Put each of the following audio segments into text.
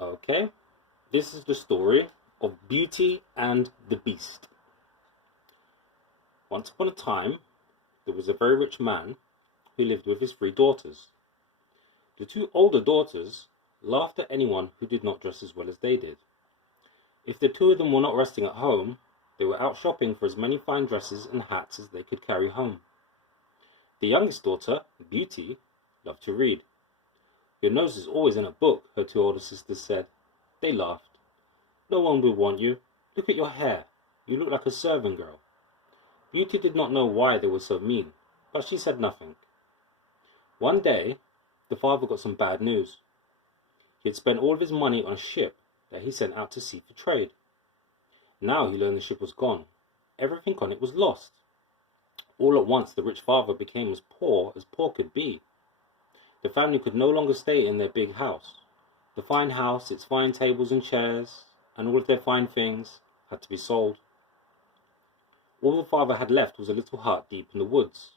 Okay, this is the story of Beauty and the Beast. Once upon a time, there was a very rich man who lived with his three daughters. The two older daughters laughed at anyone who did not dress as well as they did. If the two of them were not resting at home, they were out shopping for as many fine dresses and hats as they could carry home. The youngest daughter, Beauty, loved to read. "Your nose is always in a book," her two older sisters said. They laughed. "No one will want you. Look at your hair. You look like a servant girl." Beauty did not know why they were so mean, but she said nothing. One day, the father got some bad news. He had spent all of his money on a ship that he sent out to sea for trade. Now he learned the ship was gone. Everything on it was lost. All at once, the rich father became as poor could be. The family could no longer stay in their big house. The fine house, its fine tables and chairs, and all of their fine things had to be sold. All the father had left was a little hut deep in the woods.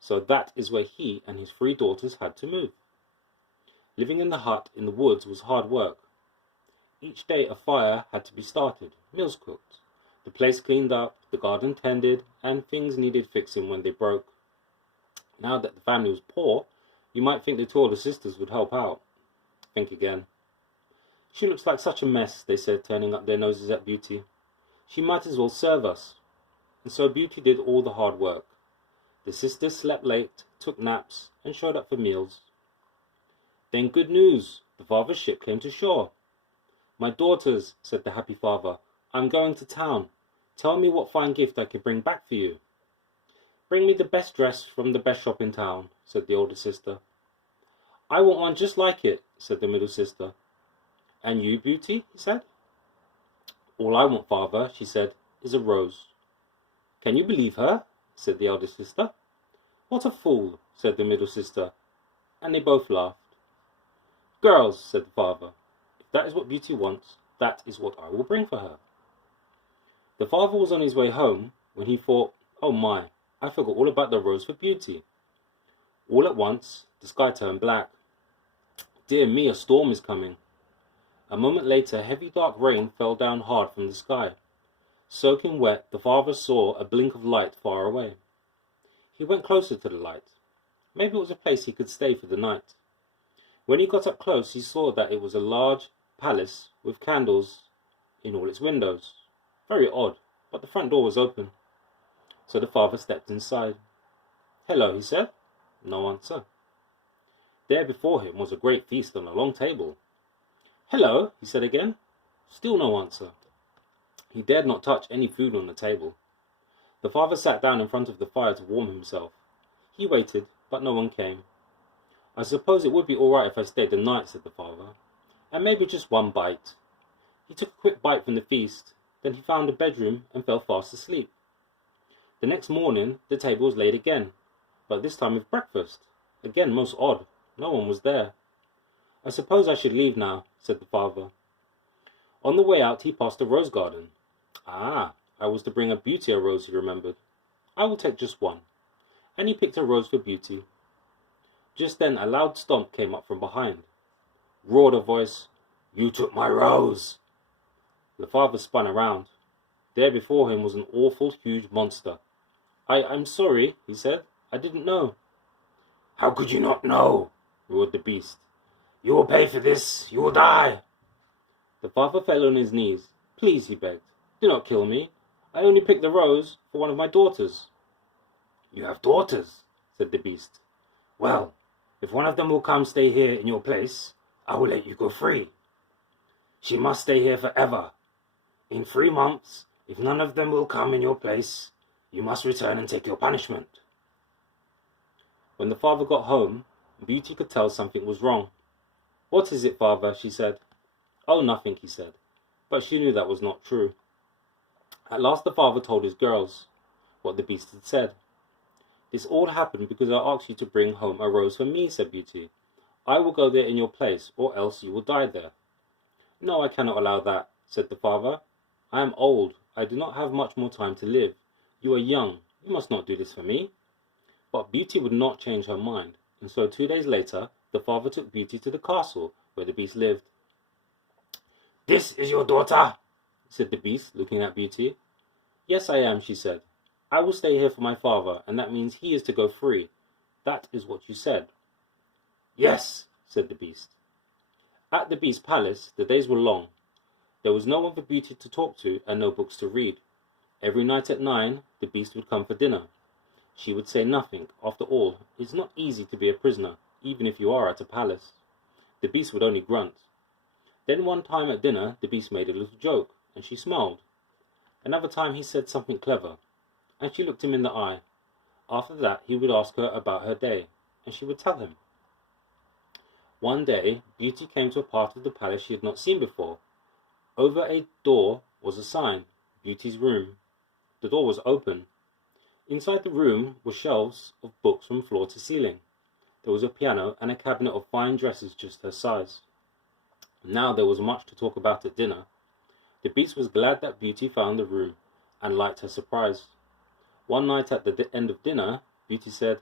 So that is where he and his three daughters had to move. Living in the hut in the woods was hard work. Each day a fire had to be started, meals cooked, the place cleaned up, the garden tended, and things needed fixing when they broke. Now that the family was poor, you might think the two older sisters would help out. Think again. "She looks like such a mess," they said, turning up their noses at Beauty. "She might as well serve us." And so Beauty did all the hard work. The sisters slept late, took naps, and showed up for meals. Then good news! The father's ship came to shore. "My daughters," said the happy father, "I'm going to town. Tell me what fine gift I can bring back for you." "Bring me the best dress from the best shop in town," said the older sister. "I want one just like it," said the middle sister. "And you, Beauty?" he said. "All I want, father," she said, "is a rose." "Can you believe her?" said the elder sister. "What a fool," said the middle sister, and they both laughed. "Girls," said the father, "if that is what Beauty wants, that is what I will bring for her." The father was on his way home when he thought, "Oh my, I forgot all about the rose for Beauty." All at once, the sky turned black. "Dear me, a storm is coming." A moment later, heavy dark rain fell down hard from the sky. Soaking wet, the father saw a blink of light far away. He went closer to the light. Maybe it was a place he could stay for the night. When he got up close, he saw that it was a large palace with candles in all its windows. Very odd, but the front door was open. So the father stepped inside. "Hello," he said. No answer. There before him was a great feast on a long table. "Hello," he said again. Still no answer. He dared not touch any food on the table. The father sat down in front of the fire to warm himself. He waited, but no one came. "I suppose it would be all right if I stayed the night," said the father. "And maybe just one bite." He took a quick bite from the feast, then he found a bedroom and fell fast asleep. The next morning, the table was laid again, but this time with breakfast. Again, most odd. No one was there. "I suppose I should leave now," said the father. On the way out, he passed a rose garden. "Ah, I was to bring a Beauty a rose," he remembered. "I will take just one." And he picked a rose for Beauty. Just then a loud stomp came up from behind. Roared a voice, "You took my rose!" The father spun around. There before him was an awful huge monster. I'm sorry," he said. "I didn't know." "How could you not know?" roared the beast. "You will pay for this. You will die." The father fell on his knees. "Please," he begged, "do not kill me. I only picked the rose for one of my daughters." "You have daughters," said the beast. "Well, if one of them will come stay here in your place, I will let you go free. She must stay here forever. In 3 months, if none of them will come in your place, you must return and take your punishment." When the father got home, Beauty could tell something was wrong. "What is it, father?" she said. "Oh, nothing," he said. But she knew that was not true. At last the father told his girls what the beast had said. "This all happened because I asked you to bring home a rose for me," said Beauty. "I will go there in your place, or else you will die there." "No, I cannot allow that," said the father. "I am old. I do not have much more time to live. You are young. You must not do this for me." But Beauty would not change her mind, and so 2 days later, the father took Beauty to the castle where the beast lived. "This is your daughter?" said the Beast, looking at Beauty. "Yes, I am," she said. "I will stay here for my father, and that means he is to go free. That is what you said." "Yes," said the Beast. At the Beast's palace, the days were long. There was no one for Beauty to talk to and no books to read. Every night at 9, the Beast would come for dinner. She would say nothing. After all, it's not easy to be a prisoner, even if you are at a palace. The Beast would only grunt. Then one time at dinner, the Beast made a little joke, and she smiled. Another time he said something clever, and she looked him in the eye. After that, he would ask her about her day, and she would tell him. One day, Beauty came to a part of the palace she had not seen before. Over a door was a sign, Beauty's room. The door was open. Inside the room were shelves of books from floor to ceiling. There was a piano and a cabinet of fine dresses just her size. Now there was much to talk about at dinner. The Beast was glad that Beauty found the room, and liked her surprise. One night at the end of dinner, Beast said,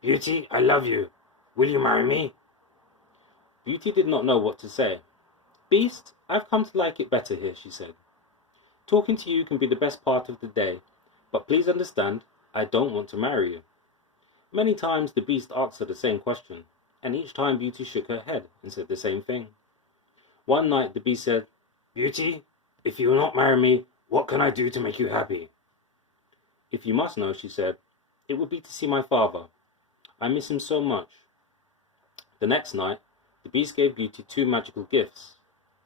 "Beauty, I love you. Will you marry me?" Beauty did not know what to say. "Beast, I've come to like it better here," she said. "Talking to you can be the best part of the day, but please understand, I don't want to marry you." Many times the Beast asked her the same question, and each time Beauty shook her head and said the same thing. One night the Beast said, "Beauty, if you will not marry me, what can I do to make you happy?" "If you must know," she said, "it would be to see my father. I miss him so much." The next night, the Beast gave Beauty 2 magical gifts,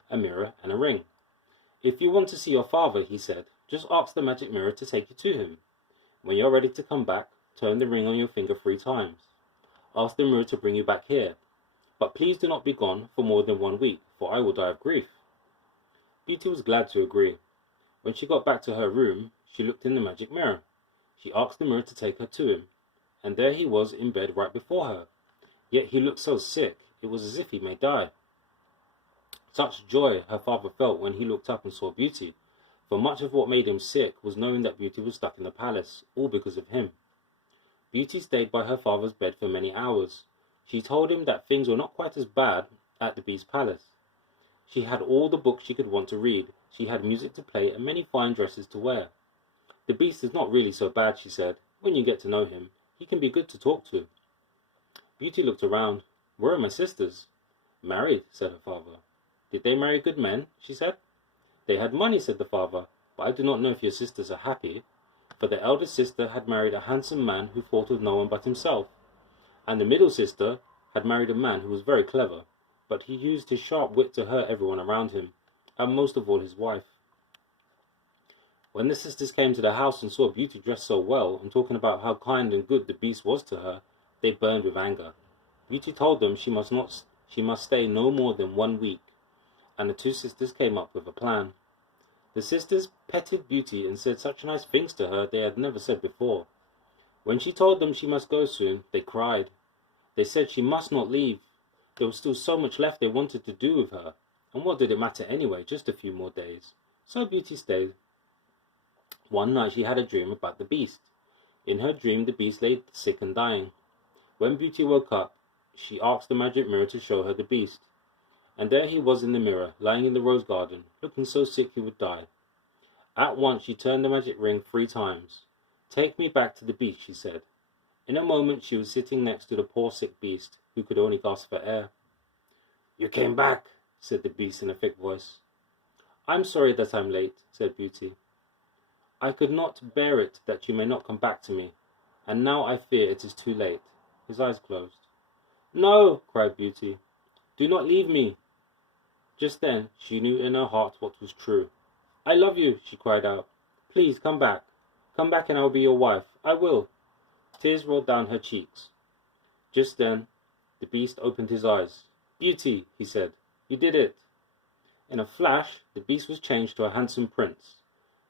a mirror and a ring. "If you want to see your father," he said, "just ask the magic mirror to take you to him. When you're ready to come back, turn the ring on your finger 3 times. Ask the mirror to bring you back here. But please do not be gone for more than 1 week, for I will die of grief." Beauty was glad to agree. When she got back to her room, she looked in the magic mirror. She asked the mirror to take her to him, and there he was in bed right before her. Yet he looked so sick, it was as if he may die. Such joy her father felt when he looked up and saw Beauty, for much of what made him sick was knowing that Beauty was stuck in the palace, all because of him. Beauty stayed by her father's bed for many hours. She told him that things were not quite as bad at the Beast's palace. She had all the books she could want to read, she had music to play and many fine dresses to wear. "The Beast is not really so bad," she said. "When you get to know him, he can be good to talk to." Beauty looked around. "Where are my sisters?" "Married," said her father. "Did they marry good men?" she said. "They had money," said the father, "but I do not know if your sisters are happy." For the eldest sister had married a handsome man who thought of no one but himself, and the middle sister had married a man who was very clever, but he used his sharp wit to hurt everyone around him, and most of all his wife. When the sisters came to the house and saw Beauty dressed so well and talking about how kind and good the Beast was to her, they burned with anger. Beauty told them she must stay no more than 1 week, and the 2 sisters came up with a plan. The sisters petted Beauty and said such nice things to her they had never said before. When she told them she must go soon, they cried. They said she must not leave. There was still so much left they wanted to do with her, and what did it matter anyway, just a few more days. So Beauty stayed. One night she had a dream about the Beast. In her dream the Beast lay sick and dying. When Beauty woke up, she asked the magic mirror to show her the Beast. And there he was in the mirror, lying in the rose garden, looking so sick he would die. At once she turned the magic ring 3 times. "Take me back to the Beast," she said. In a moment she was sitting next to the poor sick Beast, who could only gasp for air. "You came back," said the Beast in a thick voice. "I'm sorry that I'm late," said Beauty. "I could not bear it that you may not come back to me, and now I fear it is too late." His eyes closed. "No!" cried Beauty. "Do not leave me." Just then she knew in her heart what was true. "I love you," she cried out. "Please come back. Come back and I will be your wife. I will." Tears rolled down her cheeks. Just then the Beast opened his eyes. "Beauty," he said, "you did it." In a flash the Beast was changed to a handsome prince.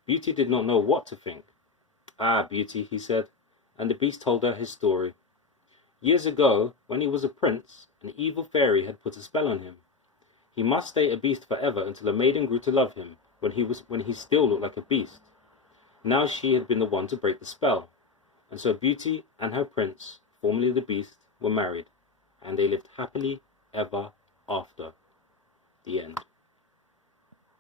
Beauty did not know what to think. "Ah, Beauty," he said, and the Beast told her his story. Years ago, when he was a prince, an evil fairy had put a spell on him. He must stay a beast forever until a maiden grew to love him, when he still looked like a beast. Now she had been the one to break the spell, and so Beauty and her prince, formerly the Beast, were married, and they lived happily ever after. The end.